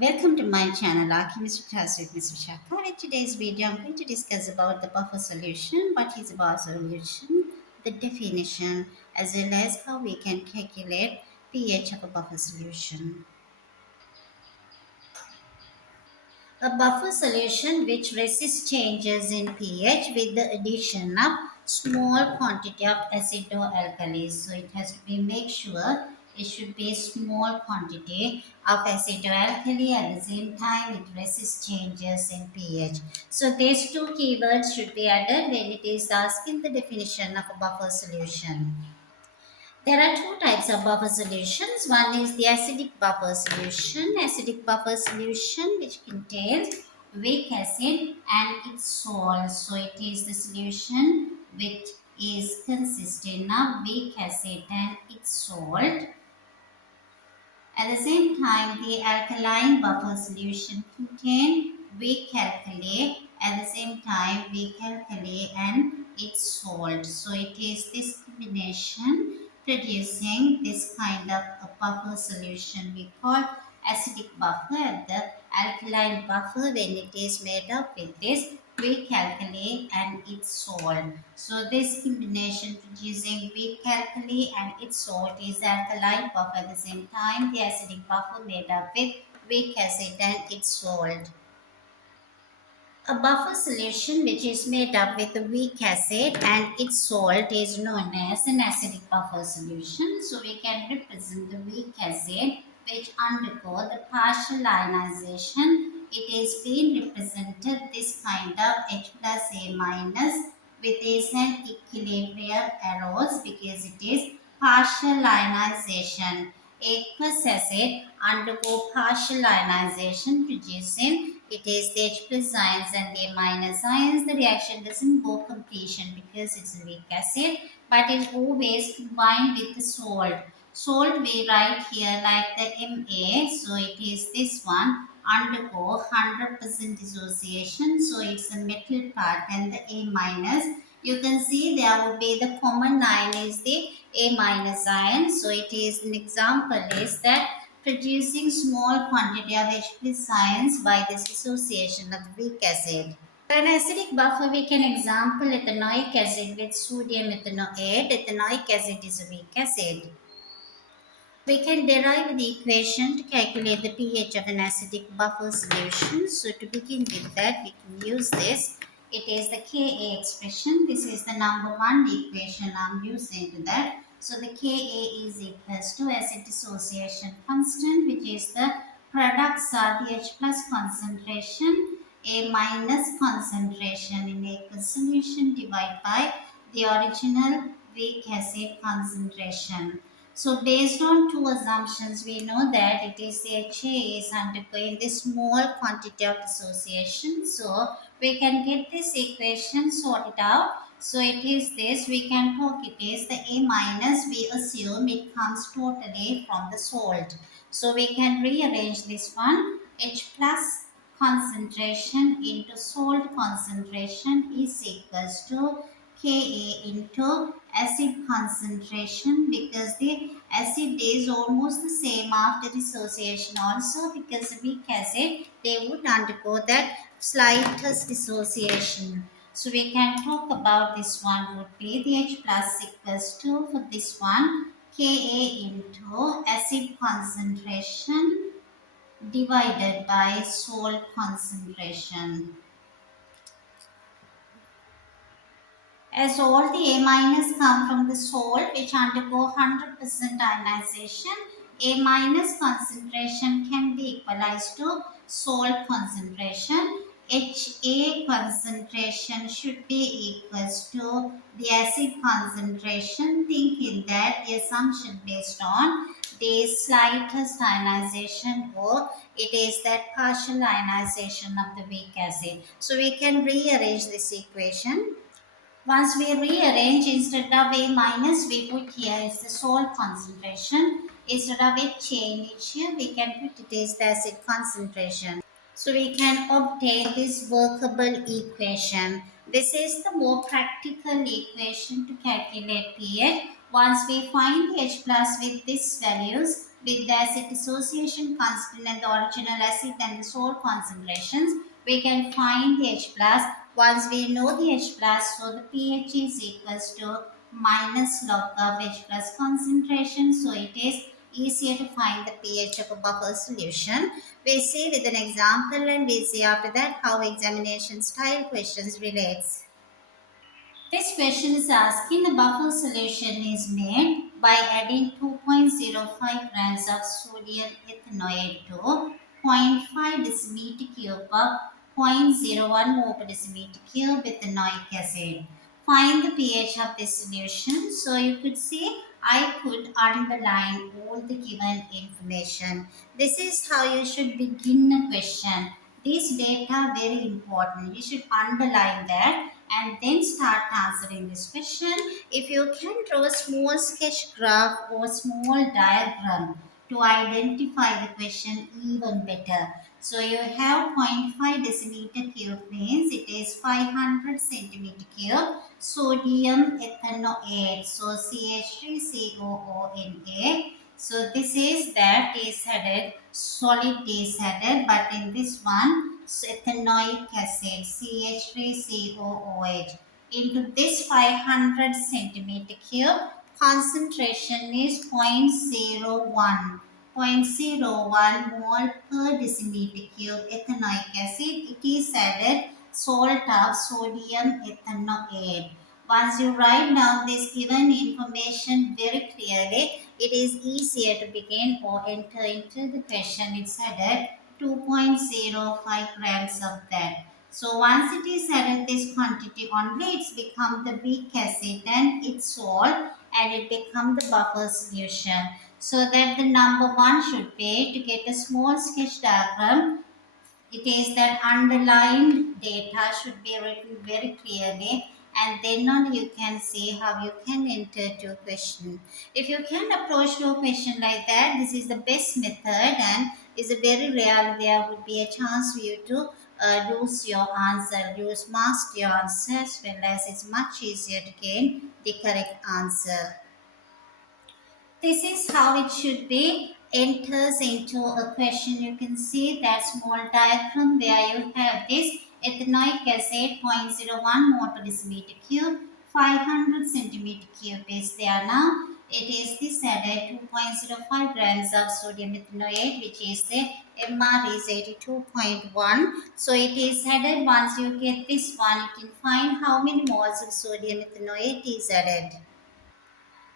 Welcome to my channel, Alchemistry Class with Ms. Vishaka. In today's video, I'm going to discuss about the buffer solution, what is a buffer solution, the definition, as well as how we can calculate pH of a buffer solution. A buffer solution which resists changes in pH with the addition of small quantity of acid or alkali. So it has to be make sure it should be a small quantity of acid or alkali, at the same time it resists changes in pH. So these two keywords should be added when it is asking the definition of a buffer solution. There are two types of buffer solutions. One is the acidic buffer solution. Acidic buffer solution which contains weak acid and its salt. So it is the solution which is consisting of weak acid and its salt. At the same time, the alkaline buffer solution contains weak alkali, at the same time weak alkali and its salt. So it is this combination producing this kind of a buffer solution we call acidic buffer, and the alkaline buffer when it is made up with this weak alkali and its salt. So this combination producing weak alkali and its salt is the alkaline buffer. At the same time, the acidic buffer made up with weak acid and its salt. A buffer solution which is made up with a weak acid and its salt is known as an acidic buffer solution. So we can represent the weak acid which undergo the partial ionization. It is being represented this kind of H plus A minus with is an equilibrium arrows because it is partial ionization. Aqueous acid undergo partial ionization producing it is the H plus ions and the minus ions. The reaction doesn't go completion because it's a weak acid, but it's always combined with the salt. Salt we write here like the Ma, so it is this one undergo 100% dissociation, so it's the metal part, and the A minus. You can see there would be the common ion is the A minus ion, so it is an example is that producing small quantity of H plus ions by this dissociation of the weak acid. For an acidic buffer, we can example ethanoic acid with sodium ethanoate. Ethanoic acid is a weak acid. We can derive the equation to calculate the pH of an acidic buffer solution. So to begin with that, we can use this. It is the Ka expression. This is the number one equation I'm using to that. So the Ka is equals to acid dissociation constant, which is the products are the H plus concentration, A minus concentration in aqueous solution divided by the original weak acid concentration. So based on two assumptions, we know that it is the HA is undergoing this small quantity of dissociation. So we can get this equation sorted out. So it is this, we can talk it is the A minus, we assume it comes totally from the salt. So we can rearrange this one, H plus concentration into salt concentration is equals to Ka into acid concentration, because the acid is almost the same after dissociation also, because the weak acid they would undergo that slightest dissociation. So we can talk about this one would be the H plus equals to for this one Ka into acid concentration divided by salt concentration. As all the A minus come from the salt which undergo 100% ionization, A minus concentration can be equalized to salt concentration. HA concentration should be equals to the acid concentration, thinking that the assumption based on the slightest ionization, or it is that partial ionization of the weak acid. So we can rearrange this equation. Once we rearrange, instead of A minus, we put here is the salt concentration. Instead of HA in each here, we can put it as the acid concentration. So we can obtain this workable equation. This is the more practical equation to calculate pH. Once we find the H plus with these values, with the acid dissociation constant and the original acid and the salt concentrations, we can find the H plus. Once we know the H plus, so the pH is equals to minus log of H plus concentration. So it is easier to find the pH of a buffer solution. We see with an example and we see after that how examination style questions relates. This question is asking the buffer solution is made by adding 2.05 grams of sodium ethanoate to zero point 0.5 decimeter cube of zero point 0.01 mole per decimeter cube ethanoic acid. Find the pH of this solution. So you could see I could underline all the given information. This is how you should begin a question. These data are very important. You should underline that and then start answering this question. If you can draw a small sketch graph or small diagram to identify the question even better. So you have zero point 0.5 decimeter cube means it is 500 centimeter cube sodium ethanoate. So CH3COONA. So this is that is added, solid is added, but in this one ethanoic acid CH3COOH into this 500 centimeter cube concentration is 0.01 mole per decimeter cube ethanoic acid. It is added salt of sodium ethanoate. Once you write down this given information very clearly, it is easier to begin or enter into the question. It's added 2.05 grams of that. So once it is added this quantity only, it's become the weak acid and its salt and it become the buffer solution. So that the number 1 should be to get a small sketch diagram. It is that underlined data should be written very clearly and then on you can see how you can enter to a question. If you can approach to a question like that, this is the best method and is a very rare there would be a chance for you to lose your answer, lose mask your answer as well as it's much easier to gain the correct answer. This is how it should be enters into a question. You can see that small diagram where you have this ethanoic acid 0.01 mole per decimeter cube, 500 centimeter cube is there now. It is this added 2.05 grams of sodium ethanoate, which is the MR is 82.1. So it is added. Once you get this one, you can find how many moles of sodium ethanoate is added.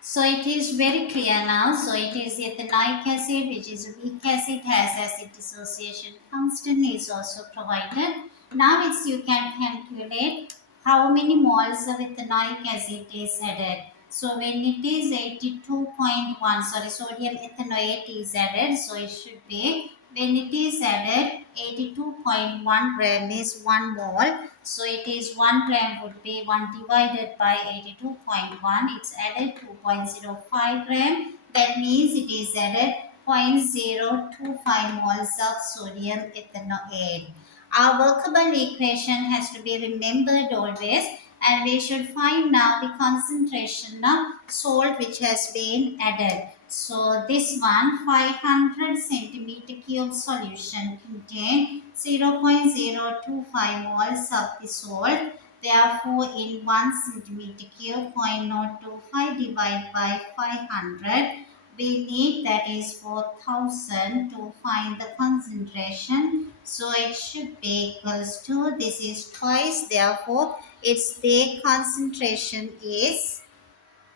So it is very clear now. So it is ethanoic acid, which is a weak acid, has acid dissociation constant is also provided. Now it's you can calculate how many moles of ethanoic acid is added. So when it is 82.1, sorry, sodium ethanoate is added, so it should be when it is added 82.1 gram is 1 mole. So it is 1 gram would be 1 divided by 82.1. It's added 2.05 gram. That means it is added 0.025 moles of sodium ethanoate. Our workable equation has to be remembered always and we should find now the concentration of salt which has been added. So this one 500 centimeter cube solution contain 0.025 moles of the salt. Therefore, in 1 centimeter cube 0.025 divided by 500, we need that is 4000 to find the concentration. So it should be equals to, this is twice, therefore its the concentration is,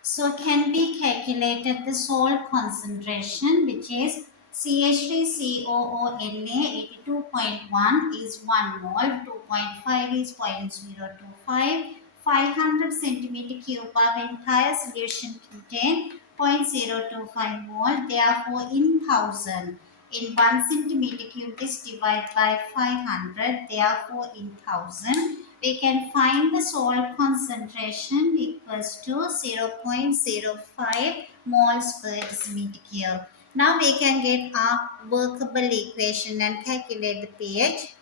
so can be calculated the salt concentration which is CH3COONA 82.1 is 1 mole, 2.5 is 0.025, 500 centimeter cube of entire solution contain 0.025 mole, therefore in 1000. In 1 centimeter cube this divided by 500, therefore in 1000 we can find the salt concentration equals to 0.05 moles per decimeter cube. Now we can get our workable equation and calculate the pH.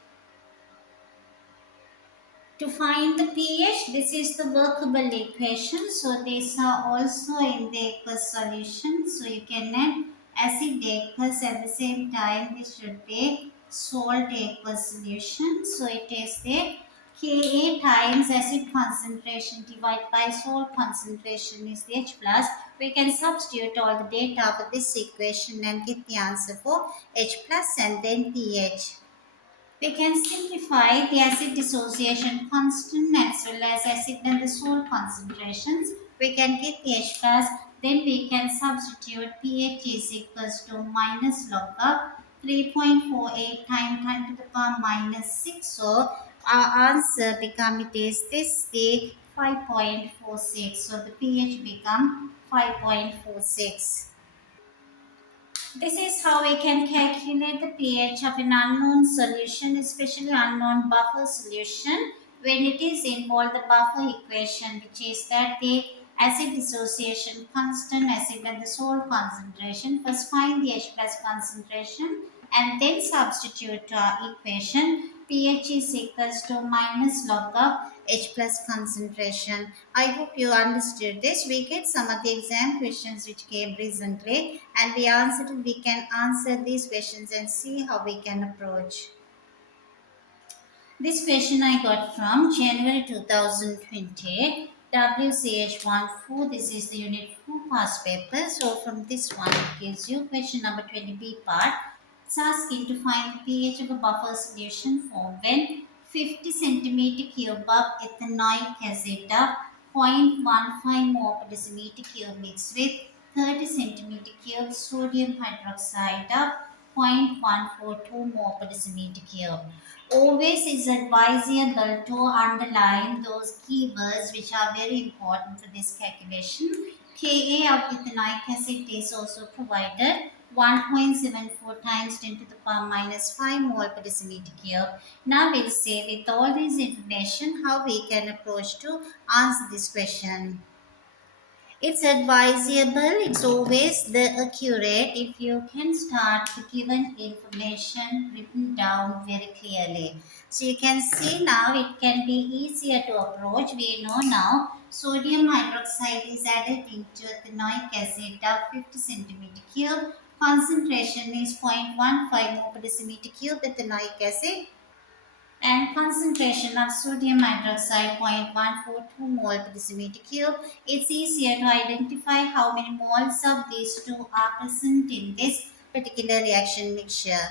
To find the pH, this is the workable equation. So these are also in the aqueous solution. So you can acid aqueous. At the same time, this should be salt aqueous solution. So it is the Ka times acid concentration divided by salt concentration is the H plus. We can substitute all the data for this equation and get the answer for H plus and then pH. We can simplify the acid dissociation constant as well as acid and the salt concentrations. We can get the H plus, then we can substitute pH is equals to minus log of 3.48 times 10 to the power minus 6. So our answer become it is this the 5.46. So the pH become 5.46. This is how we can calculate the pH of an unknown solution, especially unknown buffer solution, when it is involved the buffer equation, which is that the acid dissociation constant, acid and the salt concentration. First find the H plus concentration and then substitute equation. pH is equals to minus log of H plus concentration. I hope you understood this. We get some of the exam questions which came recently and we can answer these questions and see how we can approach. This question I got from January 2020, WCH14. This is the unit 4 past paper. So from this one, it gives you question number 20b part. It's asking to find the pH of a buffer solution formed when 50 centimeter cube of ethanoic acid of 0.15 mole per decimeter cube mixed with 30 centimeter cube sodium hydroxide of 0.142 mole per decimeter cube. Always is advisable to underline those keywords which are very important for this calculation. Ka of ethanoic acid is also provided 1.74 times 10 to the power minus 5 mole per decimeter cube. Now we'll see with all this information how we can approach to answer this question. It's advisable, it's always the accurate if you can start the given information written down very clearly. So you can see now it can be easier to approach. We know now sodium hydroxide is added into ethanoic acid of 50 centimeter cube. Concentration is 0.15 mole per decimeter cube ethanoic acid and concentration of sodium hydroxide 0.142 mole per decimeter cube. It's easier to identify how many moles of these two are present in this particular reaction mixture.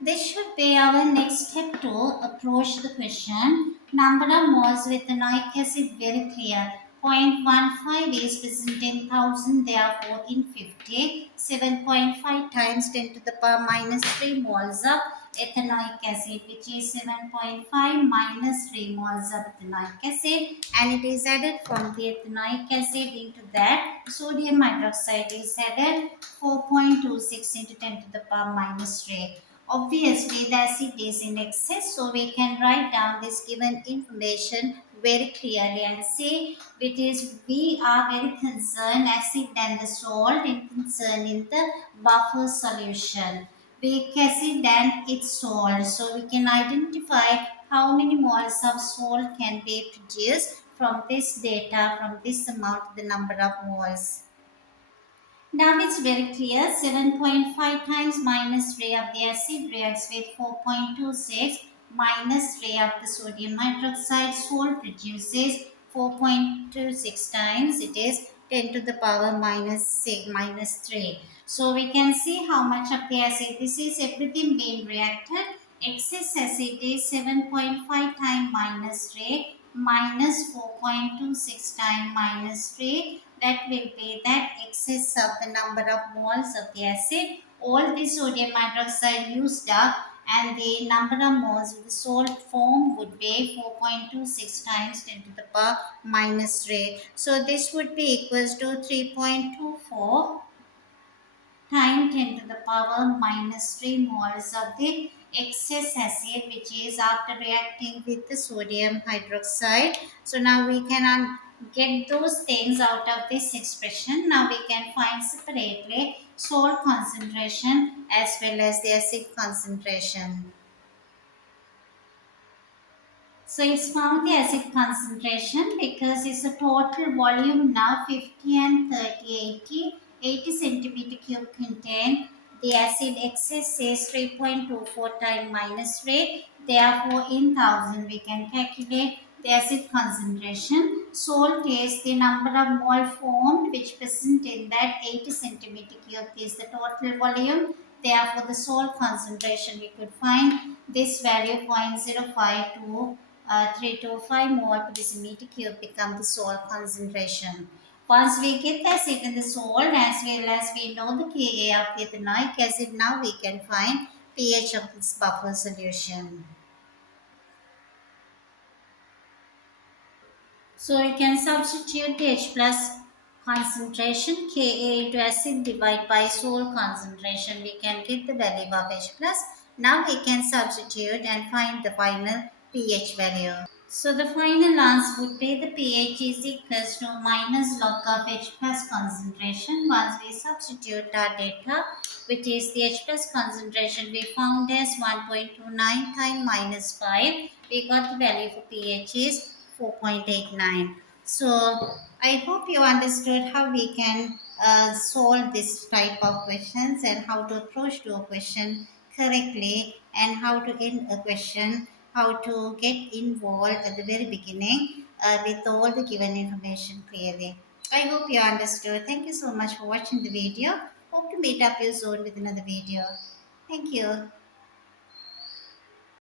This should be our next step to approach the question. Number of moles with ethanoic acid very clear. 0.15 is present in 1000, therefore in 50. 7.5 times 10 to the power minus 3 moles of ethanoic acid, which is 7.5 minus 3 moles of ethanoic acid, and it is added from the ethanoic acid. Into that sodium hydroxide is added 4.26 into 10 to the power minus 3. Obviously, the acid is in excess, so we can write down this given information very clearly and say it is we are very concerned acid and the salt in concern in the buffer solution. Weak acid and its salt, so we can identify how many moles of salt can be produced from this data, from this amount, the number of moles. Now it's very clear 7.5 times minus 3 of the acid reacts with 4.26 minus 3 of the sodium hydroxide. Salt produces 4.26 times, it is 10 to the power minus 6 minus 3. So we can see how much of the acid, this is everything being reacted. Excess acid is 7.5 times minus 3 minus 4.26 times minus 3, that will be that excess of the number of moles of the acid. All the sodium hydroxide used up and the number of moles of the salt form would be 4.26 times 10 to the power minus 3. So this would be equals to 3.24 times 10 to the power minus 3 moles of the excess acid, which is after reacting with the sodium hydroxide. So now we can get those things out of this expression. Now we can find separately salt concentration as well as the acid concentration. So it's found the acid concentration because it's a total volume now 50 and 30 80. 80 centimeter cube contain the acid excess is 3.24 times minus rate. Therefore, in 1000 we can calculate the acid concentration. Salt is the number of mole formed which present in that 80 centimeter cube is the total volume. Therefore, the salt concentration we could find this value 0.05 to 325 mole per decimeter cube become the salt concentration. Once we get the acid in the salt as well as we know the Ka of ethanoic acid, now we can find pH of this buffer solution. So we can substitute the H plus concentration Ka into acid divided by salt concentration. We can get the value of H plus. Now we can substitute and find the final pH value. So the final answer would be the pH is equals to minus log of H plus concentration. Once we substitute our data, which is the H plus concentration we found as 1.29 times minus 5, we got the value for pH is 4.89. So I hope you understood how we can solve this type of questions and how to approach to a question correctly and how to end a question, how to get involved at the very beginning with all the given information clearly. I hope you understood. Thank you so much for watching the video. Hope to meet up you soon with another video. Thank you.